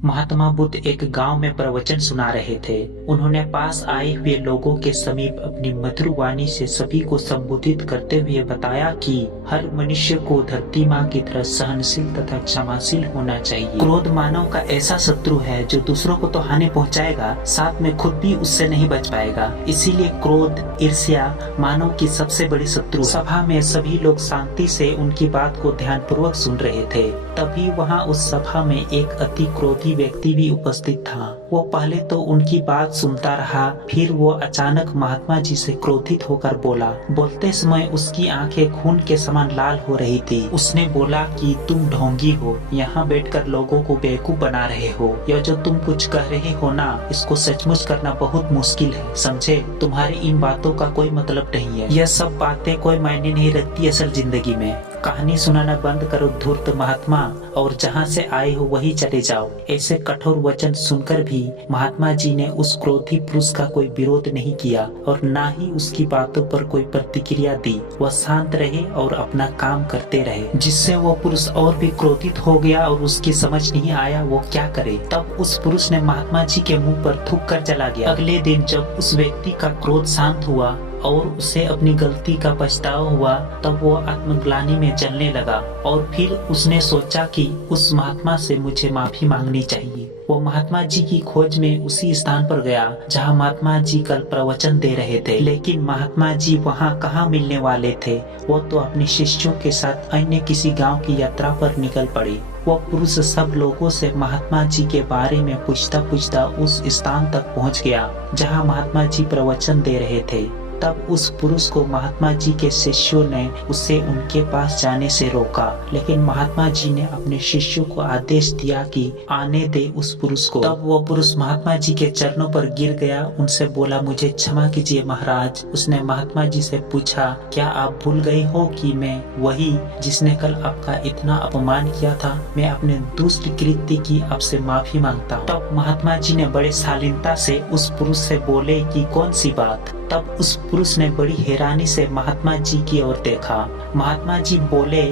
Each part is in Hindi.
महात्मा बुद्ध एक गांव में प्रवचन सुना रहे थे। उन्होंने पास आए हुए लोगों के समीप अपनी मधुर वाणी से सभी को संबोधित करते हुए बताया कि हर मनुष्य को धरती माँ की तरह सहनशील तथा क्षमाशील होना चाहिए। क्रोध मानव का ऐसा शत्रु है जो दूसरों को तो हानि पहुंचाएगा, साथ में खुद भी उससे नहीं बच पाएगा। इसीलिए क्रोध, ईर्ष्या मानव की सबसे बड़ी शत्रु। सभा में सभी लोग शांति से उनकी बात को ध्यानपूर्वक सुन रहे थे। तभी वहाँ उस सभा में एक अति क्रोधी व्यक्ति भी उपस्थित था। वो पहले तो उनकी बात सुनता रहा, फिर वो अचानक महात्मा जी से क्रोधित होकर बोला। बोलते समय उसकी आंखें खून के समान लाल हो रही थी। उसने बोला कि तुम ढोंगी हो, यहाँ बैठकर लोगों को बेवकूफ बना रहे हो। यह जो तुम कुछ कह रहे हो ना, इसको सचमुच करना बहुत मुश्किल है, समझे? तुम्हारी इन बातों का कोई मतलब नहीं है। यह सब बातें कोई मायने नहीं रखती असल जिंदगी में। कहानी सुनाना बंद करो धूर्त महात्मा, और जहाँ से आए हो वही चले जाओ। ऐसे कठोर वचन सुनकर भी महात्मा जी ने उस क्रोधी पुरुष का कोई विरोध नहीं किया और ना ही उसकी बातों पर कोई प्रतिक्रिया दी। वह शांत रहे और अपना काम करते रहे, जिससे वो पुरुष और भी क्रोधित हो गया और उसकी समझ नहीं आया वो क्या करे। तब उस पुरुष ने महात्मा जी के मुंह पर थूक कर चला गया। अगले दिन जब उस व्यक्ति का क्रोध शांत हुआ और उसे अपनी गलती का पछतावा हुआ, तब वो आत्मग्लानि में जलने लगा और फिर उसने सोचा कि उस महात्मा से मुझे माफी मांगनी चाहिए। वो महात्मा जी की खोज में उसी स्थान पर गया जहाँ महात्मा जी कल प्रवचन दे रहे थे, लेकिन महात्मा जी वहाँ कहाँ मिलने वाले थे। वो तो अपने शिष्यों के साथ अन्य किसी गांव की यात्रा पर निकल पड़े। वो पुरुष सब लोगों से महात्मा जी के बारे में पूछता पूछता उस स्थान तक पहुँच गया जहाँ महात्मा जी प्रवचन दे रहे थे। तब उस पुरुष को महात्मा जी के शिष्यों ने उसे उनके पास जाने से रोका, लेकिन महात्मा जी ने अपने शिष्यों को आदेश दिया कि आने दे उस पुरुष को। तब वो पुरुष महात्मा जी के चरणों पर गिर गया, उनसे बोला, मुझे क्षमा कीजिए महाराज। उसने महात्मा जी से पूछा, क्या आप भूल गए हो कि मैं वही जिसने कल आपका इतना अपमान किया था? मैं अपने दुष्ट कृत्य की आपसे माफी मांगता हूँ। तब महात्मा जी ने बड़े शालीनता से उस पुरुष से बोले कि कौन सी बात? तब उस पुरुष ने बड़ी हैरानी से महात्मा जी की ओर देखा। महात्मा जी बोले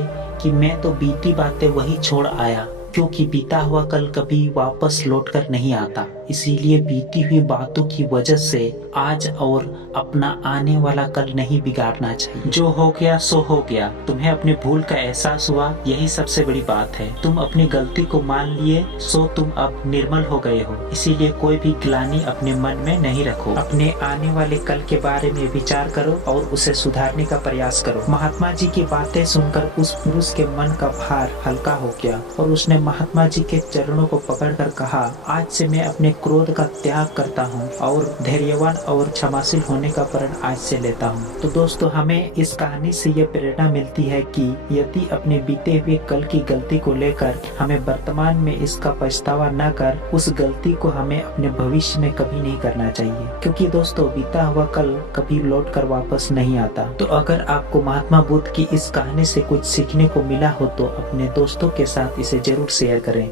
कि मैं तो बीती बातें वही छोड़ आया, क्योंकि बीता हुआ कल कभी वापस लौटकर नहीं आता। इसीलिए बीती हुई बातों की वजह से आज और अपना आने वाला कल नहीं बिगाड़ना चाहिए। जो हो गया सो हो गया। तुम्हें अपनी भूल का एहसास हुआ, यही सबसे बड़ी बात है। तुम अपनी गलती को मान लिए, सो तुम अब निर्मल हो गए हो। इसीलिए कोई भी ग्लानि अपने मन में नहीं रखो। अपने आने वाले कल के बारे में विचार करो और उसे सुधारने का प्रयास करो। महात्मा जी की बातें सुनकर उस पुरुष के मन का भार हल्का हो गया और उसने महात्मा जी के चरणों को पकड़कर कहा, आज से मैं अपने क्रोध का त्याग करता हूँ और धैर्यवान और क्षमाशील होने का प्रण आज से लेता हूँ। तो दोस्तों, हमें इस कहानी से ये प्रेरणा मिलती है कि यदि अपने बीते हुए कल की गलती को लेकर हमें वर्तमान में इसका पछतावा न कर, उस गलती को हमें अपने भविष्य में कभी नहीं करना चाहिए, क्योंकि दोस्तों बीता हुआ कल कभी लौट कर वापस नहीं आता। तो अगर आपको महात्मा बुद्ध की इस कहानी से कुछ सीखने को मिला हो तो अपने दोस्तों के साथ इसे जरूर शेयर करें।